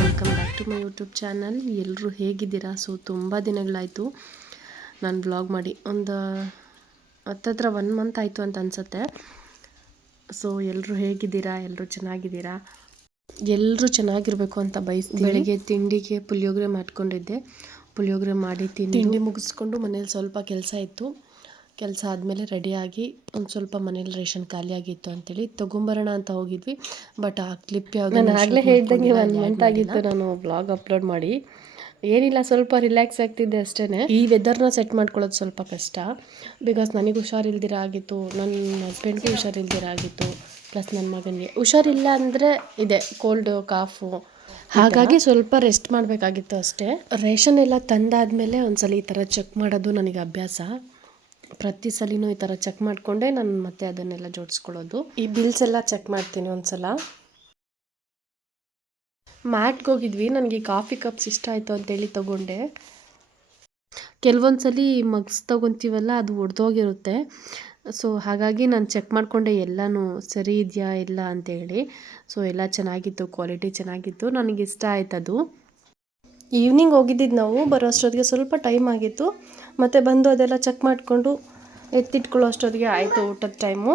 Welcome back to my YouTube channel ಎಲ್ಲರೂ ಹೇಗಿದ್ದೀರಾ? So ತುಂಬ ದಿನಗಳಾಯಿತು. ನಾನು ಬ್ಲಾಗ್ ಮಾಡಿ ಒಂದು ಹತ್ತತ್ರ ಒನ್ ಮಂತ್ ಆಯಿತು ಅಂತ ಅನಿಸುತ್ತೆ. ಸೊ ಎಲ್ಲರೂ ಹೇಗಿದ್ದೀರಾ? ಎಲ್ಲರೂ ಚೆನ್ನಾಗಿದ್ದೀರಾ? ಎಲ್ಲರೂ ಚೆನ್ನಾಗಿರಬೇಕು ಅಂತ ಬಯಸ್ತೀನಿ. ಬೆಳಿಗ್ಗೆ ತಿಂಡಿಗೆ ಪುಳಿಯೋಗರೆ ಮಾಡ್ಕೊಂಡಿದ್ದೆ. ಪುಳಿಯೋಗರೆ ಮಾಡಿ ತಿಂಡಿ ಮುಗಿಸ್ಕೊಂಡು ಮನೇಲಿ ಸ್ವಲ್ಪ ಕೆಲಸ ಇತ್ತು. ಕೆಲಸ ಆದಮೇಲೆ ರೆಡಿಯಾಗಿ ಒಂದು ಸ್ವಲ್ಪ ಮನೇಲಿ ರೇಷನ್ ಖಾಲಿಯಾಗಿತ್ತು ಅಂತೇಳಿ ತೊಗೊಂಬರೋಣ ಅಂತ ಹೋಗಿದ್ವಿ. ಬಟ್ ಆ ಕ್ಲಿಪ್ ಯಾವುದು ನಾನು ಆಗಲೇ ಹೇಳ್ದಂಗೆ ಒನ್ ಮಂತ್ ಆಗಿತ್ತು ನಾನು ಬ್ಲಾಗ್ ಅಪ್ಲೋಡ್ ಮಾಡಿ. ಏನಿಲ್ಲ ಸ್ವಲ್ಪ ರಿಲ್ಯಾಕ್ಸ್ ಆಗ್ತಿದ್ದೆ ಅಷ್ಟೇ ಈ ವೆದರ್ನ ಸೆಟ್ ಮಾಡ್ಕೊಳ್ಳೋದು ಸ್ವಲ್ಪ ಕಷ್ಟ. ಬಿಕಾಸ್ ನನಗೆ ಹುಷಾರಿಲ್ದಿರ ಆಗಿತ್ತು ನನ್ನ ಹಸ್ಬೆಂಡ್ಗೂ ಹುಷಾರಿಲ್ದಿರ ಆಗಿತ್ತು ಪ್ಲಸ್ ನನ್ನ ಮಗನಿಗೆ. ಹುಷಾರಿಲ್ಲ ಅಂದರೆ ಇದೆ ಕೋಲ್ಡು ಕಾಫು ಹಾಗಾಗಿ ಸ್ವಲ್ಪ ರೆಸ್ಟ್ ಮಾಡಬೇಕಾಗಿತ್ತು ಅಷ್ಟೇ. ರೇಷನ್ ಎಲ್ಲ ತಂದಾದಮೇಲೆ ಒಂದ್ಸಲ ಈ ಥರ ಚೆಕ್ ಮಾಡೋದು ನನಗೆ ಅಭ್ಯಾಸ. ಪ್ರತಿ ಸಲಿನೂ ಈ ಥರ ಚೆಕ್ ಮಾಡಿಕೊಂಡೆ ನಾನು ಮತ್ತೆ ಅದನ್ನೆಲ್ಲ ಜೋಡಿಸ್ಕೊಳ್ಳೋದು. ಈ ಬಿಲ್ಸ್ ಎಲ್ಲ ಚೆಕ್ ಮಾಡ್ತೀನಿ ಒಂದ್ಸಲ. ಮ್ಯಾಟ್ಗೆ ಹೋಗಿದ್ವಿ. ನನಗೆ ಕಾಫಿ ಕಪ್ಸ್ ಇಷ್ಟ ಆಯಿತು ಅಂತೇಳಿ ತೊಗೊಂಡೆ. ಕೆಲವೊಂದು ಸಲ ಮಗ್ಸ್ ತೊಗೊತೀವಲ್ಲ, ಅದು ಒಡೆದೋಗಿರುತ್ತೆ. ಸೊ ಹಾಗಾಗಿ ನಾನು ಚೆಕ್ ಮಾಡಿಕೊಂಡೆ ಎಲ್ಲನೂ ಸರಿ ಇದೆಯಾ ಇಲ್ಲ ಅಂತೇಳಿ. ಸೊ ಎಲ್ಲ ಚೆನ್ನಾಗಿತ್ತು ಕ್ವಾಲಿಟಿ ಚೆನ್ನಾಗಿತ್ತು. ನನಗೆ ಇಷ್ಟ ಅದು ಈವ್ನಿಂಗ್ ಹೋಗಿದ್ದಿದ್ದು ನಾವು ಬರೋ ಅಷ್ಟೊತ್ತಿಗೆ ಸ್ವಲ್ಪ ಟೈಮ್ ಆಗಿತ್ತು. ಮತ್ತು ಬಂದು ಅದೆಲ್ಲ ಚೆಕ್ ಮಾಡಿಕೊಂಡು ಎತ್ತಿಟ್ಕೊಳ್ಳೋ ಅಷ್ಟೊತ್ತಿಗೆ ಆಯಿತು ಊಟದ ಟೈಮು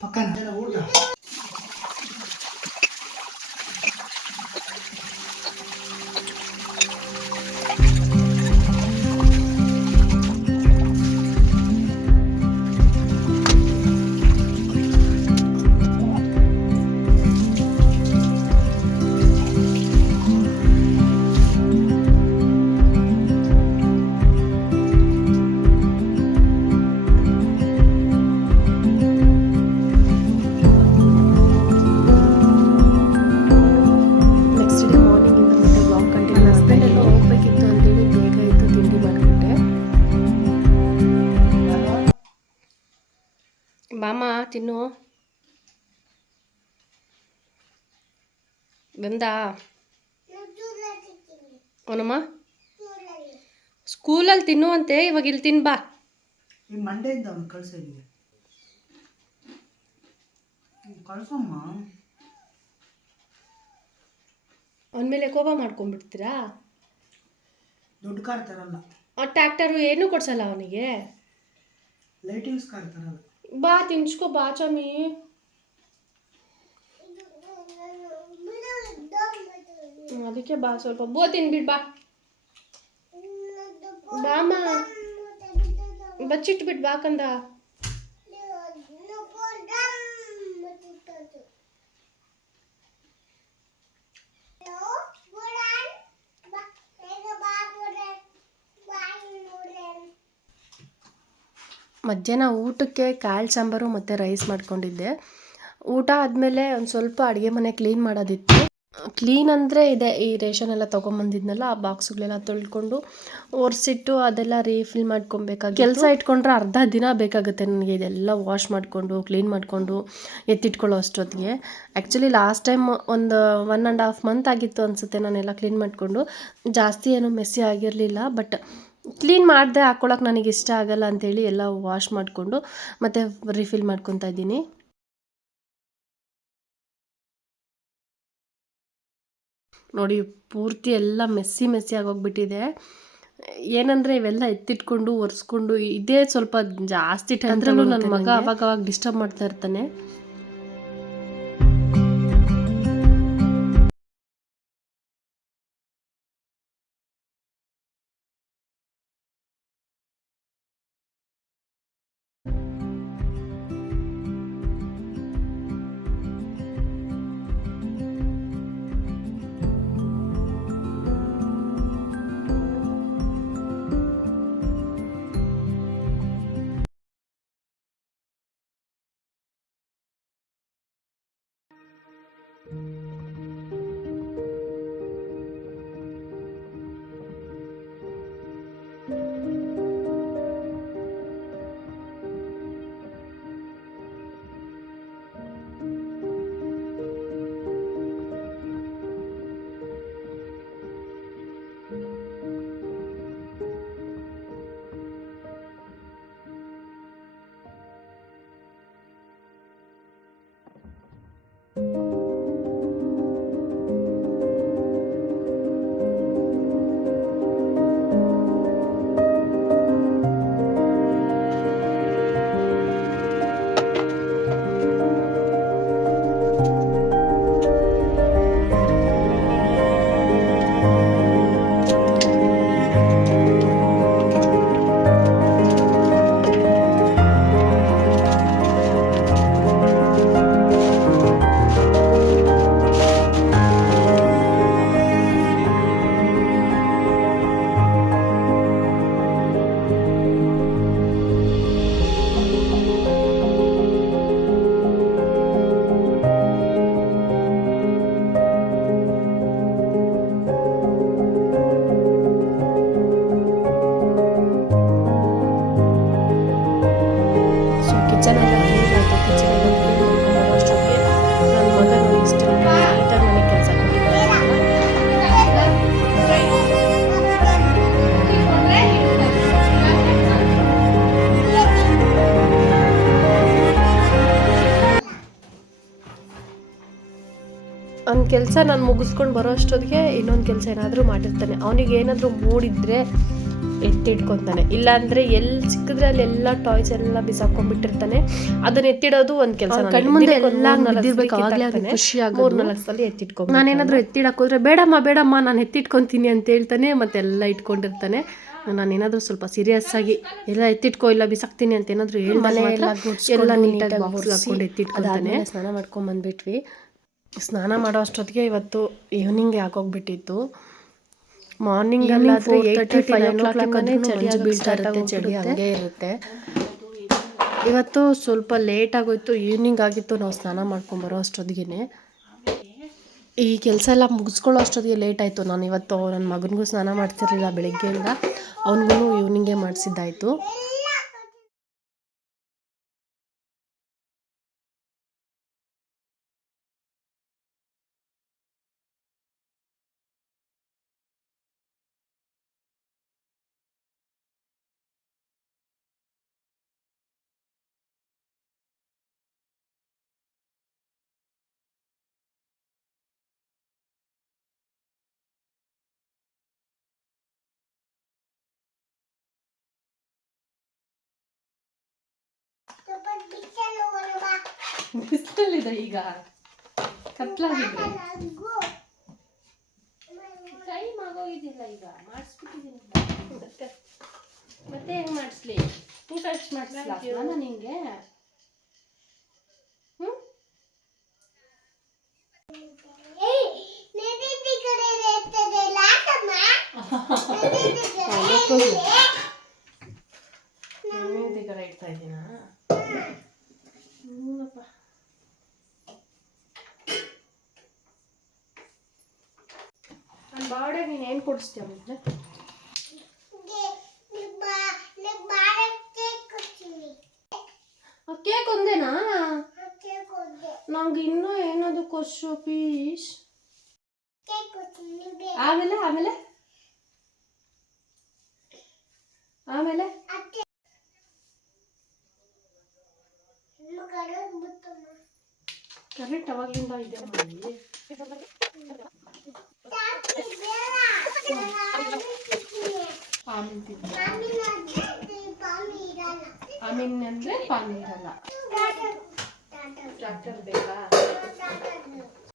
ಪಕ್ಕನ? ಬಾಮ ತಿನ್ನು ಬಂದಾ ಅವನಮ್ಮ? ಸ್ಕೂಲಲ್ಲಿ ತಿನ್ನುವಂತೆ ಇವಾಗ ಇಲ್ಲಿ ತಿನ್ ಬಾ. ಈ ಮಂಡೆಯಿಂದ ಅವ್ನು ಕಳ್ಸಿದ್ವಿ ಕಳ್ಸಮ್ಮ. ಅವನ ಮೇಲೆ ಕೋಪ ಮಾಡ್ಕೊಂಡ್ಬಿಡ್ತೀರಾ? ದುಡ್ಡು ಕಾರ್ ತರಲ್ಲ. ಟ್ಯಾಕ್ಟರು ಏನೂ ಕೊಡ್ಸಲ್ಲ ಅವನಿಗೆ? ಲೈಟಿಂಗ್ಸ್ ಕಾರ್ ತರಲ್ಲ. ಬಾ ತಿನ್ಸ್ಕೊ ಬಾ ಚಾಮಿ ಹ್ಮ್, ಅದಕ್ಕೆ ಬಾ ಸ್ವಲ್ಪ ಬೋ ತಿನ್ಬಿಡ್ ಬಾ ಬಾಮ ಬಚ್ಚಿಟ್ಬಿಟ್ ಬಾ ಮಧ್ಯಾಹ್ನ ಊಟಕ್ಕೆ ಕಾಳು ಸಾಂಬಾರು ಮತ್ತು ರೈಸ್ ಮಾಡ್ಕೊಂಡಿದ್ದೆ. ಊಟ ಆದಮೇಲೆ ಒಂದು ಸ್ವಲ್ಪ ಅಡುಗೆ ಮನೆ ಕ್ಲೀನ್ ಮಾಡೋದಿತ್ತು. ಕ್ಲೀನ್ ಅಂದರೆ ಇದೆ, ಈ ರೇಷನ್ ಎಲ್ಲ ತೊಗೊಂಬಂದಿದ್ನಲ್ಲ, ಆ ಬಾಕ್ಸ್ಗಳೆಲ್ಲ ತೊಳ್ಕೊಂಡು ಒರೆಸಿಟ್ಟು ಅದೆಲ್ಲ ರೀಫಿಲ್ ಮಾಡ್ಕೊಬೇಕಾಗಿ ಕೆಲಸ ಇಟ್ಕೊಂಡ್ರೆ ಅರ್ಧ ದಿನ ಬೇಕಾಗುತ್ತೆ ನನಗೆ, ಇದೆಲ್ಲ ವಾಶ್ ಮಾಡಿಕೊಂಡು, ಕ್ಲೀನ್ ಮಾಡಿಕೊಂಡು ಎತ್ತಿಟ್ಕೊಳ್ಳೋ ಅಷ್ಟೊತ್ತಿಗೆ. ಆ್ಯಕ್ಚುಲಿ ಲಾಸ್ಟ್ ಟೈಮ್ ಒಂದು ಒನ್ ಆ್ಯಂಡ್ ಹಾಫ್ ಮಂತ್ ಆಗಿತ್ತು ಅನಿಸುತ್ತೆ ನಾನೆಲ್ಲ ಕ್ಲೀನ್ ಮಾಡಿಕೊಂಡು. ಜಾಸ್ತಿ ಏನು ಮೆಸ್ಸಿ ಆಗಿರಲಿಲ್ಲ ಬಟ್ ಕ್ಲೀನ್ ಮಾಡದೆ ಹಾಕ್ಕೊಳಕ್ಕೆ ನನಗೆ ಇಷ್ಟ ಆಗಲ್ಲ ಅಂಥೇಳಿ ಎಲ್ಲ ವಾಶ್ ಮಾಡಿಕೊಂಡು ಮತ್ತೆ ರಿಫಿಲ್ ಮಾಡ್ಕೊತಾ ಇದ್ದೀನಿ. ನೋಡಿ ಪೂರ್ತಿ ಎಲ್ಲ ಮೆಸ್ಸಿ ಮೆಸ್ಸಿ ಆಗೋಗ್ಬಿಟ್ಟಿದೆ. ಏನಂದರೆ ಇವೆಲ್ಲ ಎತ್ತಿಟ್ಕೊಂಡು ಒರೆಸ್ಕೊಂಡು ಇದೇ ಸ್ವಲ್ಪ ಜಾಸ್ತಿ ಟೈಮ್ ಅಂದ್ರಲ್ಲೂ ನನ್ನ ಮಗ ಅವಾಗ ಅವಾಗ ಡಿಸ್ಟರ್ಬ್ ಮಾಡ್ತಾ ಇರ್ತಾನೆ. ಕೆಲಸ ನಾನು ಮುಗಿಸ್ಕೊಂಡು ಬರೋ ಅಷ್ಟೊತ್ತಿಗೆ ಇನ್ನೊಂದು ಕೆಲಸ ಏನಾದರೂ ಮಾಡಿರ್ತಾನೆ. ಅವನಿಗೆ ಏನಾದರೂ ಮೂಡಿದ್ರೆ ಎತ್ತಿಟ್ಕೊತಾನೆ. ಇಲ್ಲಾಂದ್ರೆ ಎಲ್ಲಿ ಸಿಕ್ಕಿದ್ರೆ ಅಲ್ಲಿ ಎಲ್ಲ ಟಾಯ್ಸ್ ಎಲ್ಲ ಬಿಸಾಕೊಂಡ್ಬಿಟ್ಟಿರ್ತಾನೆ ಅದನ್ನ ಎತ್ತಿಡೋದು ಒಂದು ಕೆಲಸ ಕಣ್ಮುಂದೆ ಎಲ್ಲ ಬಿದ್ದಿರ್ಬೇಕು ಅವಾಗಲೇ ಖುಷಿ ಮೂರ್ ನಾಲ್ಕು ಸಲ ಎತ್ತಿಟ್ಕೊ ನಾನೇನಾದರೂ ಎತ್ತಿಡಕ್ಕೆ ಹೋದ್ರೆ ಬೇಡಮ್ಮ ಬೇಡಮ್ಮ ನಾನು ಎತ್ತಿಟ್ಕೊಂತೀನಿ ಅಂತ ಹೇಳ್ತಾನೆ ಮತ್ತೆಲ್ಲ ಇಟ್ಕೊಂಡಿರ್ತಾನೆ. ನಾನೇನಾದರೂ ಸ್ವಲ್ಪ ಸೀರಿಯಸ್ ಆಗಿ ಎಲ್ಲ ಎತ್ತಿಟ್ಕೋ ಇಲ್ಲ ಬಿಸಾಕ್ತೀನಿ ಅಂತ ಏನಾದರೂ ಹೇಳಿದಾಗ ಎಲ್ಲ ನೀಟಾಗಿ ಬಾಕ್ಸ್ ಹಾಕೊಂಡು ಎತ್ತಿಟ್ಕೊತಾನೆ. ಸ್ನಾನ ಮಾಡ್ಕೊಂಡ್ ಬಂದ್ಬಿಟ್ವಿ ಸ್ನಾನ ಮಾಡೋ ಅಷ್ಟೊತ್ತಿಗೆ ಇವತ್ತು ಈವ್ನಿಂಗ್ ಆಗೋಗ್ಬಿಟ್ಟಿತ್ತು ಮಾರ್ನಿಂಗ್ ಏಯ್ಟ್ ತರ್ಟಿ ಓ ಚಳಿ ಬೀಳ್ತಾ ಇರುತ್ತೆ ಚಳಿ ಹಂಗೆ ಇರುತ್ತೆ. ಇವತ್ತು ಸ್ವಲ್ಪ ಲೇಟ್ ಆಗೋಯ್ತು ಈವ್ನಿಂಗ್ ಆಗಿತ್ತು ನಾವು ಸ್ನಾನ ಮಾಡ್ಕೊಂಡು ಬರೋ ಅಷ್ಟೊತ್ತಿಗೆ ಈ ಕೆಲಸ ಎಲ್ಲ ಮುಗಿಸ್ಕೊಳ್ಳೋ ಅಷ್ಟೊತ್ತಿಗೆ ಲೇಟ್ ಆಯಿತು. ನಾನು ಇವತ್ತು ನನ್ನ ಮಗನಿಗೂ ಸ್ನಾನ ಮಾಡ್ತಿರ್ಲಿಲ್ಲ ಬೆಳಿಗ್ಗೆಯಿಂದ. ಅವನಿಗೂ ಈವ್ನಿಂಗೇ ಮಾಡಿಸಿದ್ದಾಯಿತು. ಬಿಸಿಲಲ್ಲಿದೆ ಈಗ. ಕತ್ಲಾಗಿದೆ. ಟೈಮ್ ಆಗೋಗಿದ್ದಿಲ್ಲ ಈಗ. ಮಾಡಿಸ್ಬಿಟ್ಟಿದ್ದೀನಿ. ಮತ್ತೆ? ಹೆಂಗ್ ಮಾಡಿಸ್ಲಿ? ಊಟ ಎಷ್ಟು ಮಾಡಿಸ್ಲಾ? ನಾನು ನಿಂಗೆ? ಹ್ಞೂ ನಿಮ್ಮಿಂದ ಕಡೆ ಇಡ್ತಾ ಇದ್ದೀನಾ ಹ್ಞೂನಪ್ಪ ನನ್ನ ಬಾಡೆ ನೀನು ಏನು ಕೊಡಿಸ್ತೀಯ ಮತ್ತೆ? ಕೇಕ್ ಒಂದೇನಾ? ನಂಗೆ ಇನ್ನೂ ಏನದು ಕೊಶು ಪೀಸ್ ಆಮೇಲೆ ಆಮೇಲೆ? ಆಮೇಲೆ? ಕರೆಂಟ್ ಅವಾಗಲಿಂದ ಇದೆ ಮಾಡಿ ಆಮೇಲೆ ಅಂದರೆ ಪಾನಿ ಇರಲ್ಲ ಟ್ರ್ಯಾಕ್ಟರ್ ಬೇಕಾ?